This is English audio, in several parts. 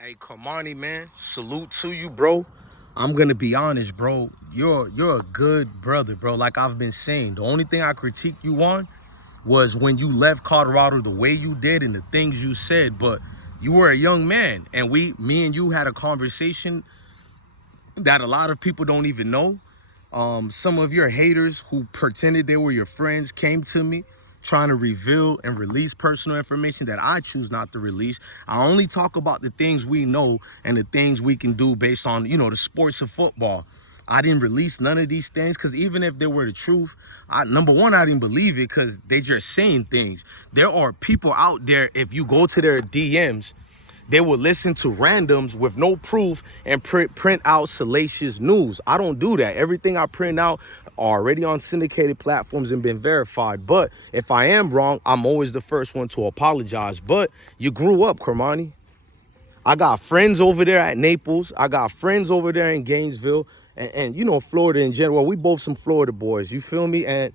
Hey, Cormani, man, salute to you, bro. I'm gonna be honest, bro. You're a good brother, bro. Like I've been saying, the only thing I critiqued you on was when you left Colorado the way you did and the things you said. But you were a young man, and me and you had a conversation that a lot of people don't even know. Some of your haters who pretended they were your friends came to me trying to reveal and release personal information that I choose not to release. I only talk about the things we know and the things we can do based on, the sports of football. I didn't release none of these things because even if they were the truth, number one, I didn't believe it because they just saying things. There are people out there, if you go to their DMs, they will listen to randoms with no proof and print out salacious news. I don't do that. Everything I print out are already on syndicated platforms and been verified. But if I am wrong, I'm always the first one to apologize. But you grew up, Cormani. I got friends over there at Naples. I got friends over there in Gainesville and Florida in general. We both some Florida boys, you feel me? And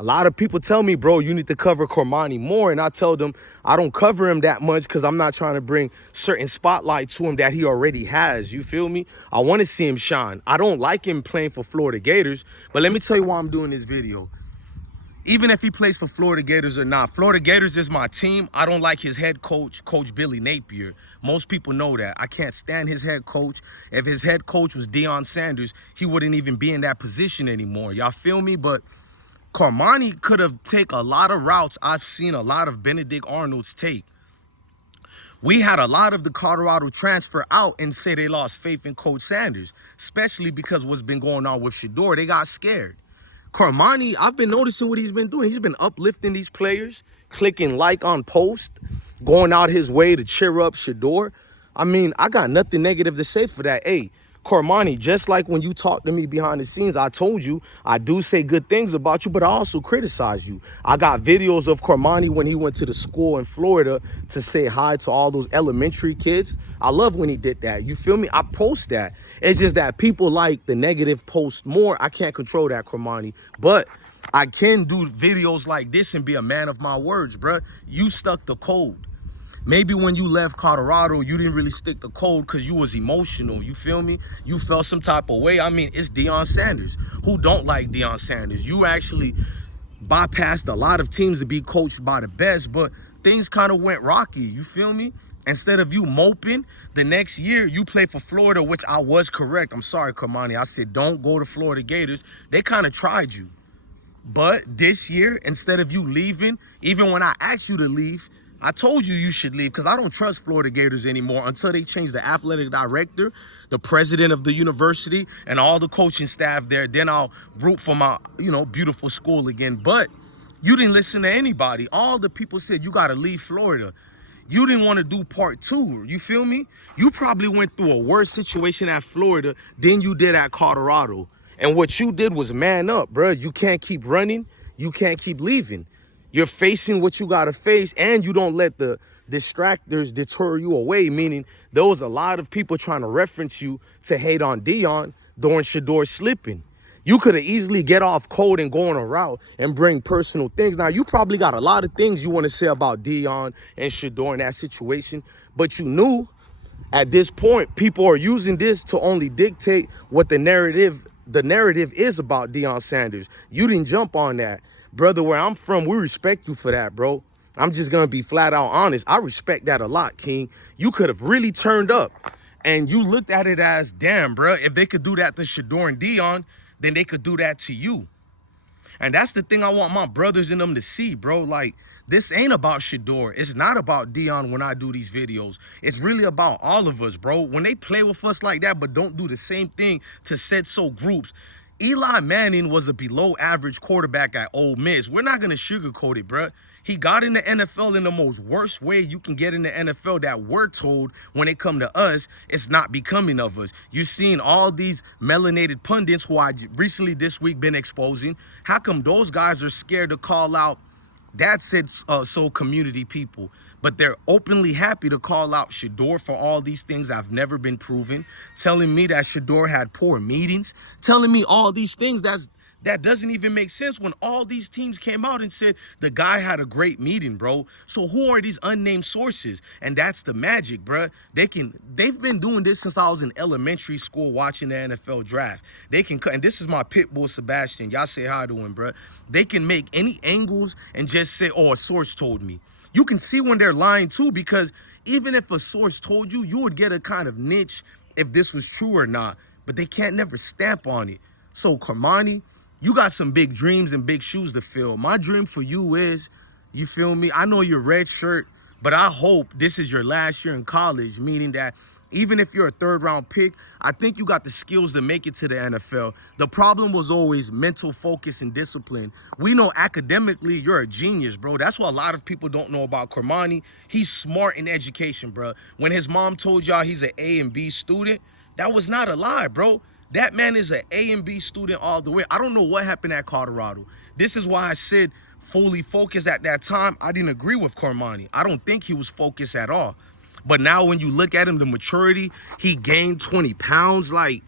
a lot of people tell me, bro, you need to cover Cormani more. And I tell them I don't cover him that much because I'm not trying to bring certain spotlight to him that he already has. You feel me? I want to see him shine. I don't like him playing for Florida Gators. But let me tell you why I'm doing this video. Even if he plays for Florida Gators or not, Florida Gators is my team. I don't like his head coach, Coach Billy Napier. Most people know that. I can't stand his head coach. If his head coach was Deion Sanders, he wouldn't even be in that position anymore. Y'all feel me? But Cormani could have taken a lot of routes I've seen a lot of Benedict Arnolds take. We had a lot of the Colorado transfer out and say they lost faith in Coach Sanders, especially because what's been going on with Shedeur. They got scared. Cormani, I've been noticing what he's been doing. He's been uplifting these players, clicking like on post, going out his way to cheer up Shedeur. I mean, I got nothing negative to say for that. Hey, Cormani, just like when you talk to me behind the scenes, I told you I do say good things about you, but I also criticize you. I got videos of Cormani when he went to the school in Florida to say hi to all those elementary kids. I love when he did that. You feel me? I post that. It's just that people like the negative post more. I can't control that, Cormani, but I can do videos like this and be a man of my words, bruh. You stuck the code. Maybe when you left Colorado, you didn't really stick the code because you was emotional. You feel me? You felt some type of way. I mean, it's Deion Sanders. Who don't like Deion Sanders? You actually bypassed a lot of teams to be coached by the best, but things kind of went rocky. You feel me? Instead of you moping, the next year you play for Florida, which I was correct. I'm sorry, Cormani. I said don't go to Florida Gators. They kind of tried you. But this year, instead of you leaving, even when I asked you to leave, I told you should leave because I don't trust Florida Gators anymore until they change the athletic director, the president of the university, and all the coaching staff there. Then I'll root for my, beautiful school again. But you didn't listen to anybody. All the people said you got to leave Florida. You didn't want to do part two. You feel me? You probably went through a worse situation at Florida than you did at Colorado. And what you did was man up, bro. You can't keep running. You can't keep leaving. You're facing what you got to face, and you don't let the distractors deter you away, meaning there was a lot of people trying to reference you to hate on Deion during Shedeur slipping. You could have easily get off code and go on a route and bring personal things. Now, you probably got a lot of things you want to say about Deion and Shedeur in that situation, but you knew at this point, people are using this to only dictate what the narrative is about Deion Sanders. You didn't jump on that. Brother, where I'm from, we respect you for that, bro. I'm just going to be flat out honest. I respect that a lot, King. You could have really turned up, and you looked at it as, damn, bro, if they could do that to Shedeur and Deion, then they could do that to you. And that's the thing I want my brothers in them to see, bro. Like, this ain't about Shedeur. It's not about Deion when I do these videos. It's really about all of us, bro. When they play with us like that, but don't do the same thing to said so groups. Eli Manning was a below average quarterback at Ole Miss. We're not going to sugarcoat it, bro. He got in the NFL in the most worst way you can get in the NFL that we're told when it come to us, it's not becoming of us. You've seen all these melanated pundits who I recently this week been exposing. How come those guys are scared to call out that said so community people, but they're openly happy to call out Shedeur for all these things I've never been proven, telling me that Shedeur had poor meetings, telling me all these things That doesn't even make sense when all these teams came out and said the guy had a great meeting, bro. So who are these unnamed sources? And that's the magic, bro. They've been doing this since I was in elementary school watching the NFL draft. They can cut, and this is my pit bull Sebastian. Y'all say hi to him, bro. They can make any angles and just say, oh, a source told me. You can see when they're lying too, because even if a source told you, you would get a kind of niche if this was true or not. But they can't never stamp on it. So Cormani, you got some big dreams and big shoes to fill. My dream for you is, you feel me? I know you're red shirt, but I hope this is your last year in college, meaning that even if you're a third-round pick, I think you got the skills to make it to the NFL. The problem was always mental focus and discipline. We know academically you're a genius, bro. That's what a lot of people don't know about Cormani. He's smart in education, bro. When his mom told y'all he's an A and B student, that was not a lie, bro. That man is an A and B student all the way. I don't know what happened at Colorado. This is why I said fully focused at that time. I didn't agree with Cormani. I don't think he was focused at all. But now when you look at him, the maturity, he gained 20 pounds. Like,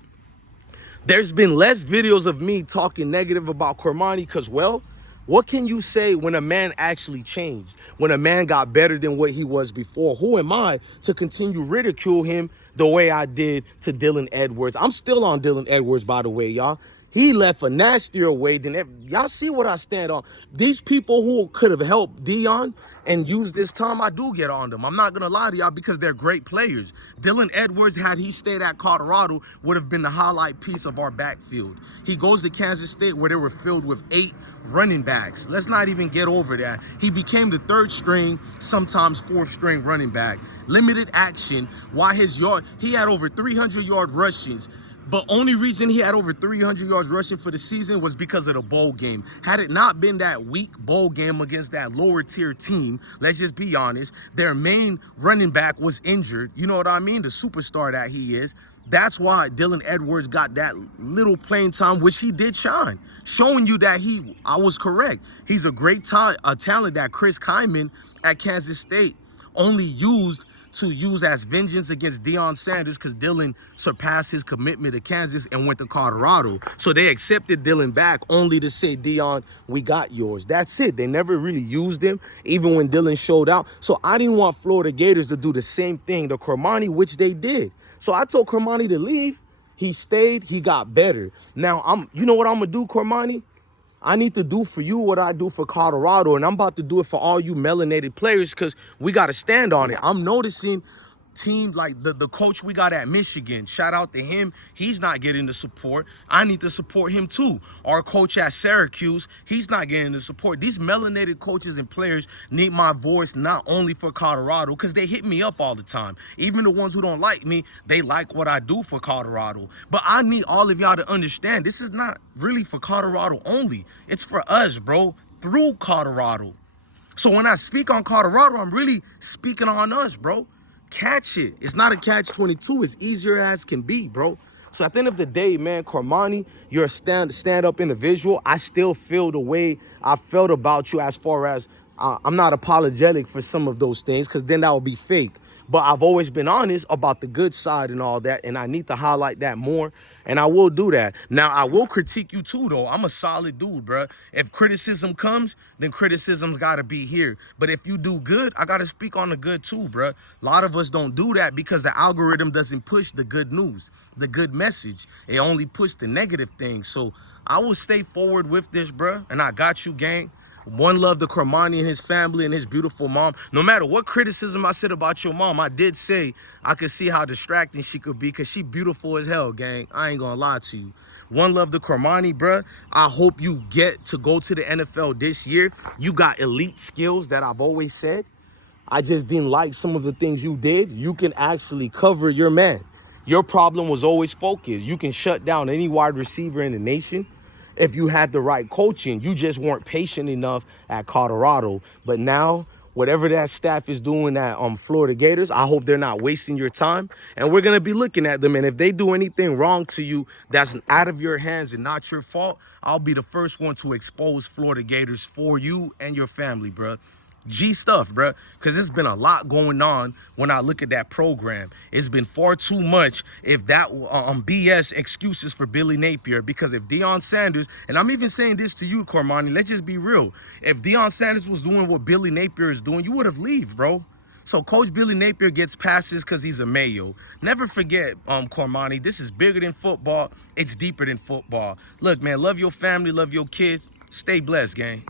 there's been less videos of me talking negative about Cormani because, well, what can you say when a man actually changed? When a man got better than what he was before? Who am I to continue ridicule him the way I did to Dylan Edwards? I'm still on Dylan Edwards, by the way, y'all. He left a nastier way than ever. Y'all see what I stand on. These people who could have helped Deion and used this time, I do get on them. I'm not going to lie to y'all because they're great players. Dylan Edwards, had he stayed at Colorado, would have been the highlight piece of our backfield. He goes to Kansas State where they were filled with 8 running backs. Let's not even get over that. He became the 3rd string, sometimes 4th string running back. Limited action. Why he had over 300-yard rushes. But only reason he had over 300 yards rushing for the season was because of the bowl game. Had it not been that weak bowl game against that lower tier team, let's just be honest, their main running back was injured. You know what I mean? The superstar that he is. That's why Dylan Edwards got that little playing time, which he did shine, showing you that I was correct. He's a great talent that Chris Kyman at Kansas State only used as vengeance against Deion Sanders because Dylan surpassed his commitment to Kansas and went to Colorado. So they accepted Dylan back only to say, Deion, we got yours. That's it. They never really used him, even when Dylan showed out. So I didn't want Florida Gators to do the same thing to Cormani, which they did. So I told Cormani to leave. He stayed. He got better. Now, you know what I'm going to do, Cormani? I need to do for you what I do for Colorado, and I'm about to do it for all you melanated players because we got to stand on it. I'm noticing teams like the coach we got at Michigan, shout out to him. He's not getting the support. I need to support him too. Our coach at Syracuse, he's not getting the support. These melanated coaches and players need my voice not only for Colorado because they hit me up all the time. Even the ones who don't like me, they like what I do for Colorado. But I need all of y'all to understand this is not really for Colorado only. It's for us, bro, through Colorado. So when I speak on Colorado, I'm really speaking on us, bro. Catch it. It's not a catch-22. It's easier as can be, bro. So at the end of the day, man, Cormani, you're a stand-up individual. I still feel the way I felt about you as far as I'm not apologetic for some of those things because then that would be fake. But I've always been honest about the good side and all that, and I need to highlight that more, and I will do that. Now, I will critique you too, though. I'm a solid dude, bro. If criticism comes, then criticism's got to be here. But if you do good, I got to speak on the good too, bro. A lot of us don't do that because the algorithm doesn't push the good news, the good message. It only pushes the negative things. So I will stay forward with this, bro, and I got you, gang. One love to Cormani and his family and his beautiful mom. No matter what criticism I said about your mom, I did say I could see how distracting she could be because she beautiful as hell, gang. I ain't gonna lie to you. One love to Cormani, bruh. I hope you get to go to the NFL this year. You got elite skills that I've always said. I just didn't like some of the things you did. You can actually cover your man. Your problem was always focus. You can shut down any wide receiver in the nation. If you had the right coaching, you just weren't patient enough at Colorado. But now, whatever that staff is doing at Florida Gators, I hope they're not wasting your time. And we're going to be looking at them. And if they do anything wrong to you that's out of your hands and not your fault, I'll be the first one to expose Florida Gators for you and your family, bro. G stuff, bruh. Because there's been a lot going on when I look at that program. It's been far too much if that BS excuses for Billy Napier. Because if Deion Sanders, and I'm even saying this to you, Cormani, let's just be real. If Deion Sanders was doing what Billy Napier is doing, you would have left, bro. So Coach Billy Napier gets passes because he's a Mayo. Never forget, Cormani, this is bigger than football. It's deeper than football. Look, man, love your family, love your kids. Stay blessed, gang.